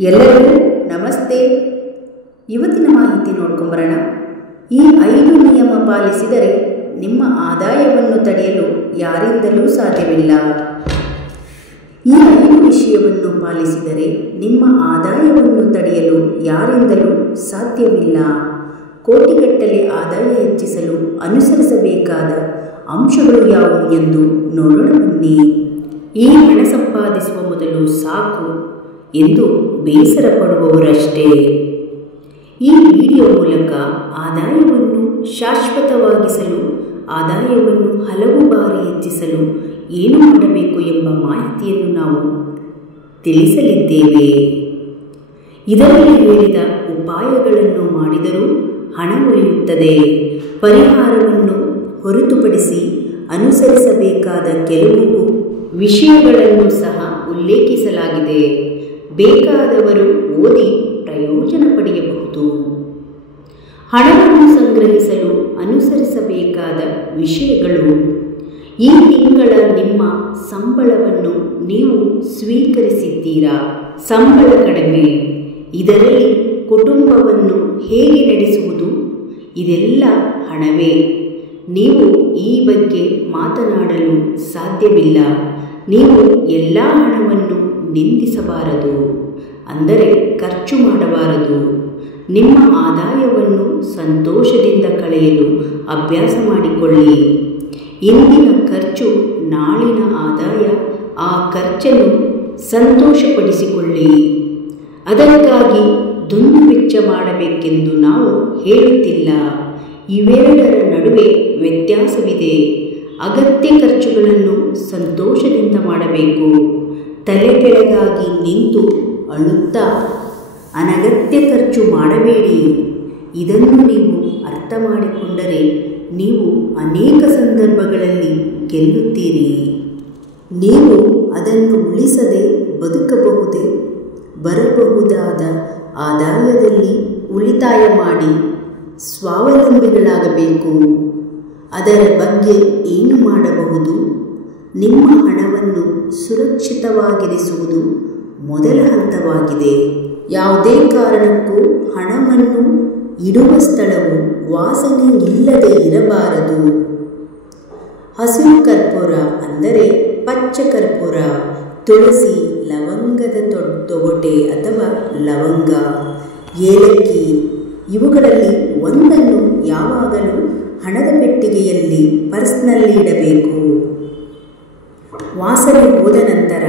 ಎಲ್ಲರಿಗೂ ನಮಸ್ತೆ. ಇವತ್ತಿನ ಮಾಹಿತಿ ನೋಡ್ಕೊಂಬರೋಣ. ಈ 5 ನಿಯಮ ಪಾಲಿಸಿದರೆ ನಿಮ್ಮ ಆದಾಯವನ್ನು ತಡೆಯಲು ಯಾರಿಂದಲೂ ಸಾಧ್ಯವಿಲ್ಲ. ಈ 5 ವಿಷಯವನ್ನು ಪಾಲಿಸಿದರೆ ನಿಮ್ಮ ಆದಾಯವನ್ನು ತಡೆಯಲು ಯಾರಿಂದಲೂ ಸಾಧ್ಯವಿಲ್ಲ. ಕೋಟಿಗಟ್ಟಲೆ ಆದಾಯ ಹೆಚ್ಚಿಸಲು ಅನುಸರಿಸಬೇಕಾದ ಅಂಶಗಳು ಯಾವುವು ಎಂದು ನೋಡೋಣ ಬನ್ನಿ. ಈ ಹಣ ಸಂಪಾದಿಸುವ ಮೊದಲು ಸಾಕು ಎಂದು ಬೇಸರ ಪಡುವವರಷ್ಟೇ. ಈ ವಿಡಿಯೋ ಮೂಲಕ ಆದಾಯವನ್ನು ಶಾಶ್ವತವಾಗಿಸಲು, ಆದಾಯವನ್ನು ಹಲವು ಬಾರಿ ಹೆಚ್ಚಿಸಲು ಏನು ಮಾಡಬೇಕು ಎಂಬ ಮಾಹಿತಿಯನ್ನು ನಾವು ತಿಳಿಸಲಿದ್ದೇವೆ. ಇದರಲ್ಲಿ ಹೇಳಿದ ಉಪಾಯಗಳನ್ನು ಮಾಡಿದರೂ ಹಣ ಉಳಿಯುತ್ತದೆ. ಪರಿಹಾರವನ್ನು ಹೊರತುಪಡಿಸಿ ಅನುಸರಿಸಬೇಕಾದ ಕೆಲವು ವಿಷಯಗಳನ್ನು ಸಹ ಉಲ್ಲೇಖಿಸಲಾಗಿದೆ. ಬೇಕಾದವರು ಓದಿ ಪ್ರಯೋಜನ ಪಡೆಯಬಹುದು. ಹಣವನ್ನು ಸಂಗ್ರಹಿಸಲು ಅನುಸರಿಸಬೇಕಾದ ವಿಷಯಗಳು. ಈ ತಿಂಗಳ ನಿಮ್ಮ ಸಂಬಳವನ್ನು ನೀವು ಸ್ವೀಕರಿಸಿದ್ದೀರಾ. ಸಂಬಳ ಕಡಿಮೆ, ಇದರಲ್ಲಿ ಕುಟುಂಬವನ್ನು ಹೇಗೆ ನಡೆಸುವುದು? ಇದೆಲ್ಲ ಹಣವೇ. ನೀವು ಈ ಬಗ್ಗೆ ಮಾತನಾಡಲು ಸಾಧ್ಯವಿಲ್ಲ. ನೀವು ಎಲ್ಲ ಹಣವನ್ನು ನಿಂದಿಸಬಾರದು, ಅಂದರೆ ಖರ್ಚು ಮಾಡಬಾರದು. ನಿಮ್ಮ ಆದಾಯವನ್ನು ಸಂತೋಷದಿಂದ ಕಳೆಯಲು ಅಭ್ಯಾಸ ಮಾಡಿಕೊಳ್ಳಿ. ಇಂದಿನ ಖರ್ಚು ನಾಳಿನ ಆದಾಯ. ಆ ಖರ್ಚನ್ನು ಸಂತೋಷಪಡಿಸಿಕೊಳ್ಳಿ. ಅದಕ್ಕಾಗಿ ದುಂದು ವೆಚ್ಚ ಮಾಡಬೇಕೆಂದು ನಾವು ಹೇಳುತ್ತಿಲ್ಲ. ಇವೆರಡರ ನಡುವೆ ವ್ಯತ್ಯಾಸವಿದೆ. ಅಗತ್ಯ ಖರ್ಚುಗಳನ್ನು ಸಂತೋಷದಿಂದ ಮಾಡಬೇಕು. ತಲೆಕೆಳಗಾಗಿ ನಿಂತು ಅಳುತ್ತಾ ಅನಗತ್ಯ ಖರ್ಚು ಮಾಡಬೇಡಿ. ಇದನ್ನು ನೀವು ಅರ್ಥ ಮಾಡಿಕೊಂಡರೆ ನೀವು ಅನೇಕ ಸಂದರ್ಭಗಳಲ್ಲಿ ಗೆಲ್ಲುತ್ತೀರಿ. ನೀವು ಅದನ್ನು ಉಳಿಸದೆ ಬದುಕಬಹುದೇ? ಬರಬಹುದಾದ ಆದಾಯದಲ್ಲಿ ಉಳಿತಾಯ ಮಾಡಿ ಸ್ವಾವಲಂಬಿಗಳಾಗಬೇಕು. ಅದರ ಬಗ್ಗೆ ಏನು ಮಾಡಬಹುದು? ನಿಮ್ಮ ಹಣವನ್ನು ಸುರಕ್ಷಿತವಾಗಿರಿಸುವುದು ಮೊದಲ ಹಂತವಾಗಿದೆ. ಯಾವುದೇ ಕಾರಣಕ್ಕೂ ಹಣವನ್ನು ಇಡುವ ಸ್ಥಳವು ವಾಸನೆ ಇಲ್ಲದೆ ಇರಬಾರದು. ಹಸಿರು ಕರ್ಪೂರ ಅಂದರೆ ಪಚ್ಚ ಕರ್ಪೂರ, ತುಳಸಿ, ಲವಂಗದ ತೊಗಟೆ ಅಥವಾ ಲವಂಗ, ಏಲಕ್ಕಿ ಇವುಗಳಲ್ಲಿ ಒಂದನ್ನು ಯಾವಾಗಲೂ ಹಣದ ಪೆಟ್ಟಿಗೆಯಲ್ಲಿ ಪರ್ಸ್ನಲ್ಲಿ ಇಡಬೇಕು. ವಾಸನೆ ಹೋದ ನಂತರ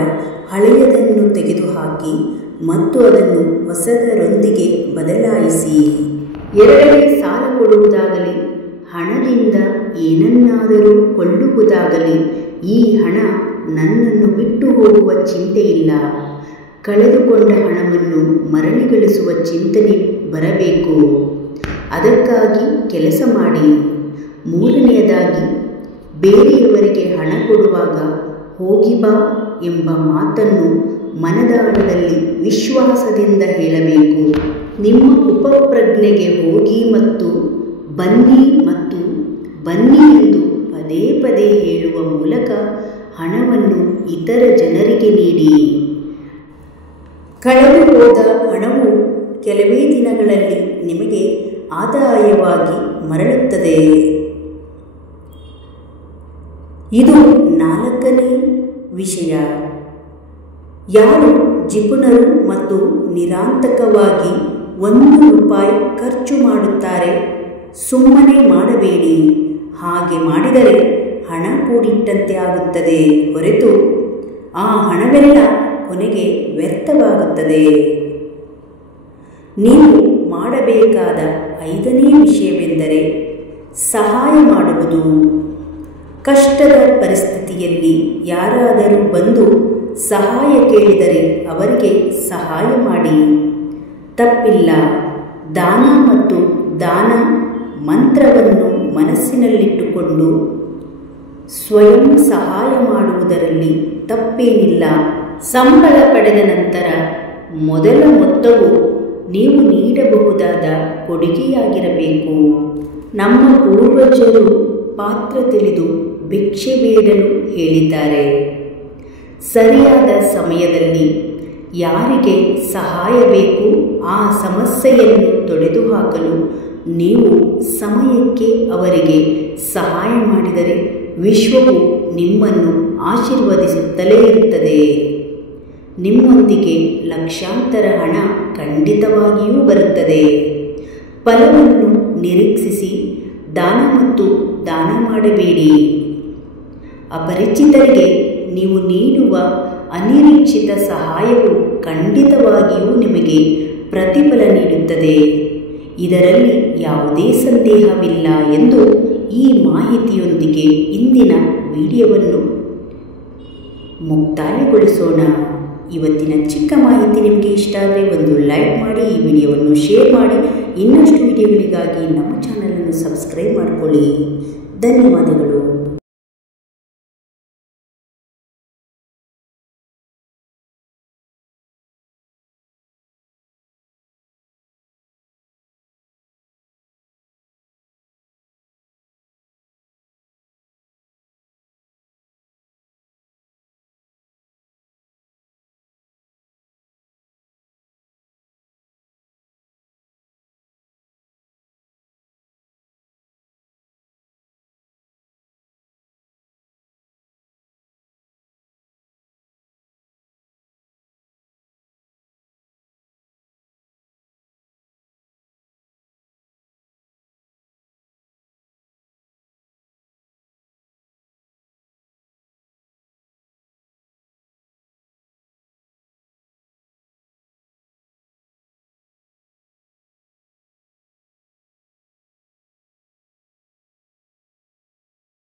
ಹಳೆಯದನ್ನು ತೆಗೆದುಹಾಕಿ ಮತ್ತು ಅದನ್ನು ಹೊಸದರೊಂದಿಗೆ ಬದಲಾಯಿಸಿ. ಎರಡನೇ, ಸಾಲ ಕೊಡುವುದಾಗಲಿ ಹಣದಿಂದ ಏನನ್ನಾದರೂ ಕೊಳ್ಳುವುದಾಗಲಿ ಈ ಹಣ ನನ್ನನ್ನು ಬಿಟ್ಟು ಹೋಗುವ ಚಿಂತೆಯಿಲ್ಲ. ಕಳೆದುಕೊಂಡ ಹಣವನ್ನು ಮರಳಿಗಳಿಸುವ ಚಿಂತನೆ ಬರಬೇಕು. ಅದಕ್ಕಾಗಿ ಕೆಲಸ ಮಾಡಿ. ಮೂರನೆಯದಾಗಿ, ಬೇರೆಯವರಿಗೆ ಹಣ ಕೊಡುವಾಗ ಹೋಗಿ ಬಾ ಎಂಬ ಮಾತನ್ನು ಮನದಾಳದಲ್ಲಿ ವಿಶ್ವಾಸದಿಂದ ಹೇಳಬೇಕು. ನಿಮ್ಮ ಉಪಪ್ರಜ್ಞೆಗೆ ಹೋಗಿ ಮತ್ತು ಬನ್ನಿ ಎಂದು ಪದೇ ಪದೇ ಹೇಳುವ ಮೂಲಕ ಹಣವನ್ನು ಇತರ ಜನರಿಗೆ ನೀಡಿ. ಕಳೆದು ಹೋದ ಹಣವು ಕೆಲವೇ ದಿನಗಳಲ್ಲಿ ನಿಮಗೆ ಆದಾಯವಾಗಿ ಮರಳುತ್ತದೆ. ಇದು 4ನೇ ವಿಷಯ. ಯಾರು ಜಿಪುಣರು ಮತ್ತು ನಿರಾಂತಕವಾಗಿ 1 ರೂಪಾಯಿ ಖರ್ಚು ಮಾಡುತ್ತಾರೆ? ಸುಮ್ಮನೆ ಮಾಡಬೇಡಿ. ಹಾಗೆ ಮಾಡಿದರೆ ಹಣ ಕೂಡಿಟ್ಟಂತೆ ಆಗುತ್ತದೆ ಹೊರತು ಆ ಹಣವೆಲ್ಲ ಕೊನೆಗೆ ವ್ಯರ್ಥವಾಗುತ್ತದೆ. ನೀವು ಮಾಡಬೇಕಾದ 5ನೇ ವಿಷಯವೆಂದರೆ ಸಹಾಯ ಮಾಡುವುದು. ಕಷ್ಟದ ಪರಿಸ್ಥಿತಿಯಲ್ಲಿ ಯಾರಾದರೂ ಬಂದು ಸಹಾಯ ಕೇಳಿದರೆ ಅವರಿಗೆ ಸಹಾಯ ಮಾಡಿ. ತಪ್ಪಿಲ್ಲ. ದಾನ ಮತ್ತು ದಾನ ಮಂತ್ರವನ್ನು ಮನಸ್ಸಿನಲ್ಲಿಟ್ಟುಕೊಂಡು ಸ್ವಯಂ ಸಹಾಯ ಮಾಡುವುದರಲ್ಲಿ ತಪ್ಪೇನಿಲ್ಲ. ಸಂಬಳ ಪಡೆದ ನಂತರ ಮೊದಲ ಮೊತ್ತವು ನೀವು ನೀಡಬಹುದಾದ ಕೊಡುಗೆಯಾಗಿರಬೇಕು. ನಮ್ಮ ಪೂರ್ವಜರು ಪಾತ್ರ ತಿಳಿದು ಭಿಕ್ಷೆ ಬೇಡಲು ಹೇಳಿದ್ದಾರೆ. ಸರಿಯಾದ ಸಮಯದಲ್ಲಿ ಯಾರಿಗೆ ಸಹಾಯ ಬೇಕು ಆ ಸಮಸ್ಯೆಯನ್ನು ತೊಡೆದುಹಾಕಲು ನೀವು ಸಮಯಕ್ಕೆ ಅವರಿಗೆ ಸಹಾಯ ಮಾಡಿದರೆ ವಿಶ್ವವು ನಿಮ್ಮನ್ನು ಆಶೀರ್ವದಿಸುತ್ತಲೇ ಇರುತ್ತದೆ. ನಿಮ್ಮೊಂದಿಗೆ ಲಕ್ಷಾಂತರ ಹಣ ಖಂಡಿತವಾಗಿಯೂ ಬರುತ್ತದೆ. ಫಲವನ್ನು ನಿರೀಕ್ಷಿಸಿ ದಾನ ಮಾಡಬೇಡಿ. ಅಪರಿಚಿತರಿಗೆ ನೀವು ನೀಡುವ ಅನಿರೀಕ್ಷಿತ ಸಹಾಯವು ಖಂಡಿತವಾಗಿಯೂ ನಿಮಗೆ ಪ್ರತಿಫಲ ನೀಡುತ್ತದೆ. ಇದರಲ್ಲಿ ಯಾವುದೇ ಸಂದೇಹವಿಲ್ಲ ಎಂದು ಈ ಮಾಹಿತಿಯೊಂದಿಗೆ ಇಂದಿನ ವಿಡಿಯೋವನ್ನು ಮುಕ್ತಾಯಗೊಳಿಸೋಣ. ಇವತ್ತಿನ ಚಿಕ್ಕ ಮಾಹಿತಿ ನಿಮಗೆ ಇಷ್ಟ ಆದರೆ ಒಂದು ಲೈಕ್ ಮಾಡಿ, ಈ ವಿಡಿಯೋವನ್ನು ಶೇರ್ ಮಾಡಿ. ಇನ್ನಷ್ಟು ವಿಡಿಯೋಗಳಿಗಾಗಿ ನಮ್ಮ ಚಾನಲನ್ನು ಸಬ್ಸ್ಕ್ರೈಬ್ ಮಾಡಿಕೊಳ್ಳಿ. ಧನ್ಯವಾದಗಳು.